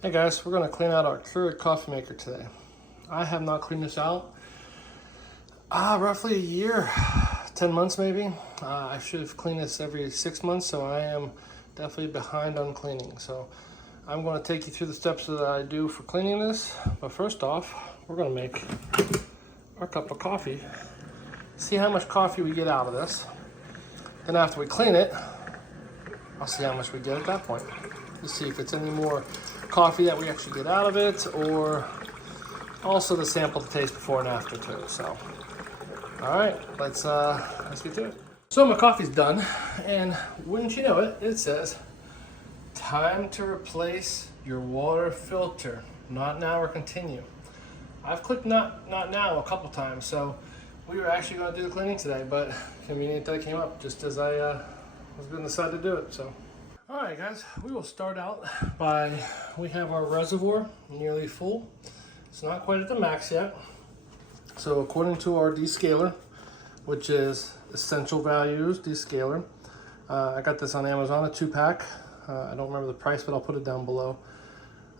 Hey guys, we're going to clean out our Keurig coffee maker today. I have not cleaned this out roughly a year, 10 months maybe. I should have cleaned this every 6 months, so I am definitely behind on cleaning. So I'm going to take you through the steps that I do for cleaning this. But first off, we're going to make our cup of coffee. See how much coffee we get out of this. Then after we clean it, I'll see how much we get at that point. To see if it's any more coffee that we actually get out of it, or also to sample the taste before and after too. So, all right, let's get to it. So my coffee's done, and wouldn't you know it, it says, time to replace your water filter. Not now or continue. I've clicked not now a couple times, so we were actually going to do the cleaning today, but convenient that it came up just as I was going to decide to do it. So. All right, guys, we will start out by, we have our reservoir nearly full. It's not quite at the max yet. So according to our descaler, which is Essential Values Descaler, I got this on Amazon, a 2-pack. I don't remember the price, but I'll put it down below.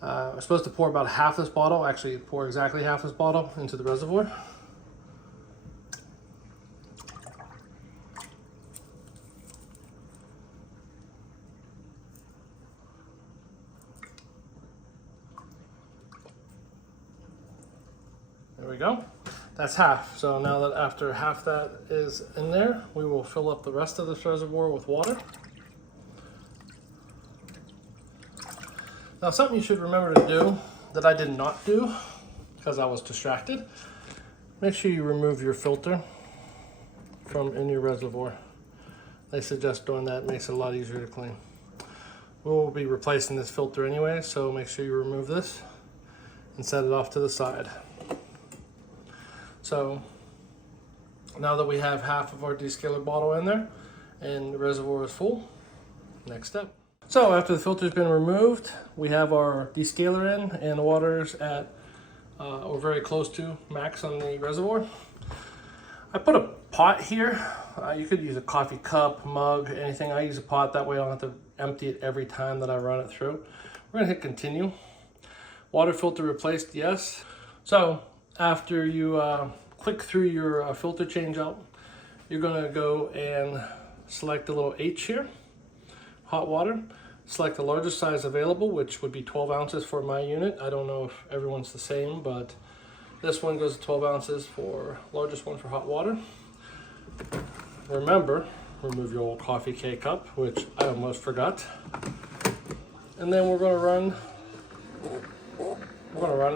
I'm supposed to pour about half this bottle, actually pour exactly half this bottle into the reservoir. There we go. That's half. So now that after half that is in there, we will fill up the rest of this reservoir with water. Now something you should remember to do that I did not do because I was distracted. Make sure you remove your filter from in your reservoir. They suggest doing that. It makes it a lot easier to clean. We will be replacing this filter anyway, so make sure you remove this and set it off to the side. So now that we have half of our descaler bottle in there and the reservoir is full, next step. So after the filter's been removed, we have our descaler in and the water's at or very close to max on the reservoir. I put a pot here. You could use a coffee cup, mug, anything. I use a pot, that way I don't have to empty it every time that I run it through. We're gonna hit continue. Water filter replaced, yes. So after you click through your filter change out, you're gonna go and select the little H here, hot water. Select the largest size available, which would be 12 ounces for my unit. I don't know if everyone's the same, but this one goes to 12 ounces for largest one for hot water. Remember, remove your old coffee K-cup, which I almost forgot. And then we're gonna run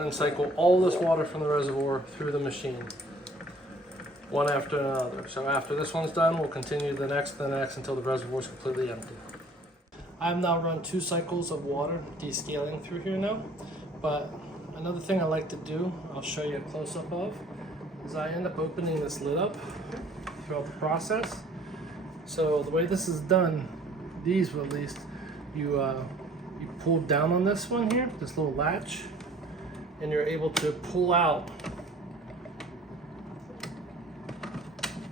and cycle all this water from the reservoir through the machine, one after another. So after this one's done, we'll continue the next until the reservoir is completely empty. I've now run 2 cycles of water descaling through here now, but another thing I like to do, I'll show you a close-up of, is I end up opening this lid up throughout the process. So the way this is done, these at least, you pull down on this one here, this little latch, and you're able to pull out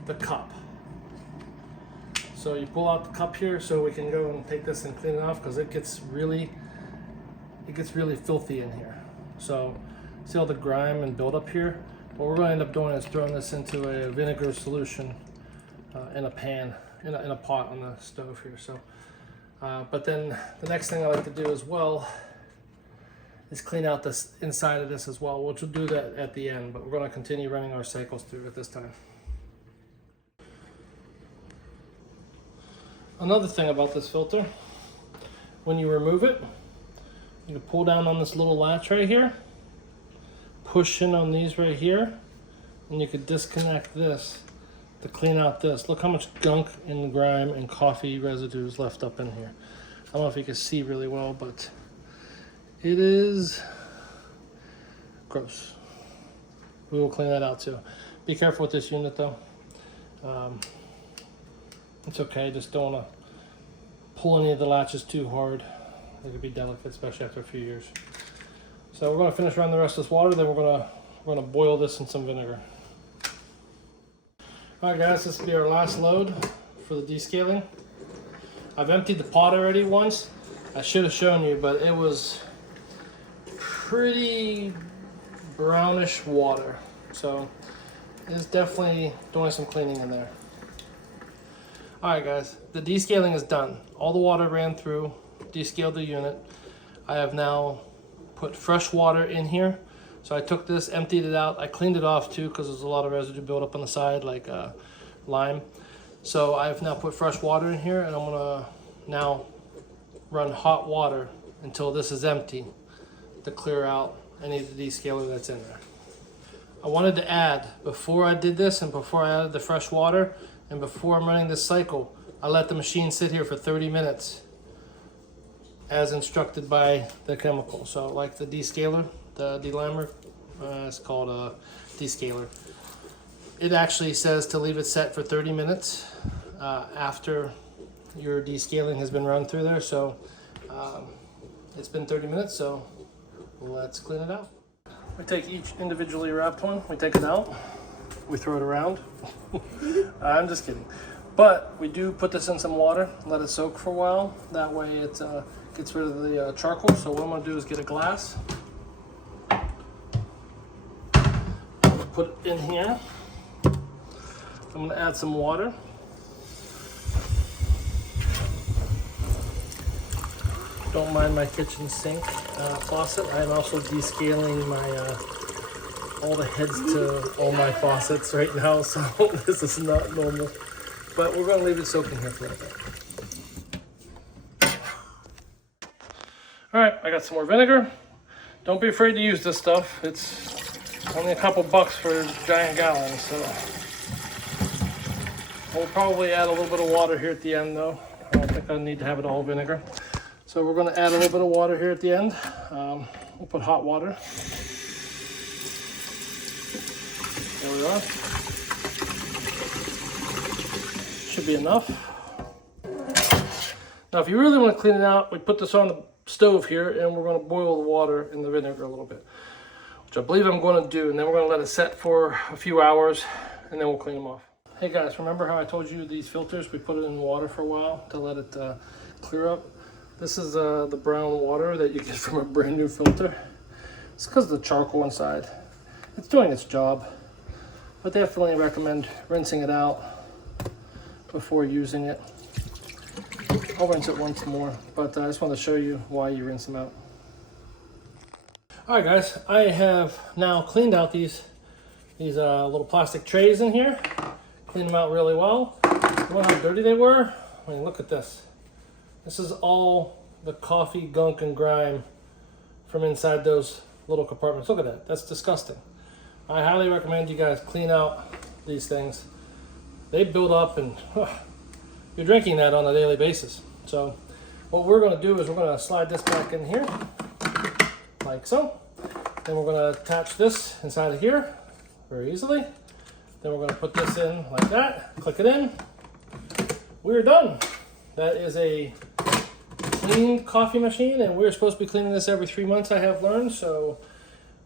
the cup. So you pull out the cup here so we can go and take this and clean it off, because it gets really filthy in here. So see all the grime and buildup here? What we're going to end up doing is throwing this into a vinegar solution in a pan, in a pot on the stove here. So, but then the next thing I like to do as well is clean out this inside of this as well, which we'll do that at the end, but we're going to continue running our cycles through at this time. Another thing about this filter, when you remove it, you can pull down on this little latch right here, push in on these right here, and you could disconnect this to clean out this. Look how much gunk and grime and coffee residues left up in here. I don't know if you can see really well, but it is gross. We will clean that out too. Be careful with this unit though. It's okay, just don't want to pull any of the latches too hard. It could be delicate, especially after a few years. So we're going to finish running the rest of this water, then we're going to boil this in some vinegar. All right guys, this will be our last load for the descaling. I've emptied the pot already once. I should have shown you, but it was pretty brownish water. So it's definitely doing some cleaning in there. All right, guys, the descaling is done. All the water ran through, descaled the unit. I have now put fresh water in here. So I took this, emptied it out. I cleaned it off too because there's a lot of residue built up on the side, like lime. So I've now put fresh water in here, and I'm gonna now run hot water until this is empty to clear out any of the descaler that's in there. I wanted to add, before I did this and before I added the fresh water and before I'm running this cycle, I let the machine sit here for 30 minutes as instructed by the chemical. So like the descaler, the delimer, it's called a descaler. It actually says to leave it set for 30 minutes after your descaling has been run through there. So it's been 30 minutes, so let's clean it out. We take each individually wrapped one, we take it out, we throw it around. I'm just kidding. But we do put this in some water, let it soak for a while. That way it gets rid of the charcoal. So what I'm gonna do is get a glass. Put it in here. I'm gonna add some water. Don't mind my kitchen sink faucet. I'm also descaling my all the heads to all my faucets right now, so this is not normal. But we're gonna leave it soaking here for a little bit. All right, I got some more vinegar. Don't be afraid to use this stuff. It's only a couple bucks for a giant gallon, so we'll probably add a little bit of water here at the end though. I don't think I need to have it all vinegar. So we're gonna add a little bit of water here at the end. We'll put hot water. There we are. Should be enough. Now if you really want to clean it out, we put this on the stove here and we're going to boil the water in the vinegar a little bit, which I believe I'm going to do, and then we're going to let it set for a few hours and then we'll clean them off. Hey guys, remember how I told you these filters, we put it in water for a while to let it clear up? This is the brown water that you get from a brand new filter. It's because of the charcoal inside. It's doing its job, but definitely recommend rinsing it out before using it. I'll rinse it once more, but I just want to show you why you rinse them out. All right guys, I have now cleaned out these little plastic trays in here. Cleaned them out really well. You know how dirty they were? I mean, look at this. This is all the coffee gunk and grime from inside those little compartments. Look at that, that's disgusting. I highly recommend you guys clean out these things. They build up and you're drinking that on a daily basis. So what we're gonna do is we're gonna slide this back in here, like so. Then we're gonna attach this inside of here very easily. Then we're gonna put this in like that, click it in. We're done. That is a clean coffee machine, and we're supposed to be cleaning this every 3 months, I have learned. So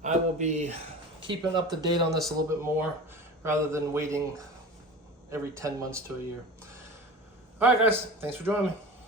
I will be keeping up to date on this a little bit more rather than waiting every 10 months to a year. All right, guys, thanks for joining me.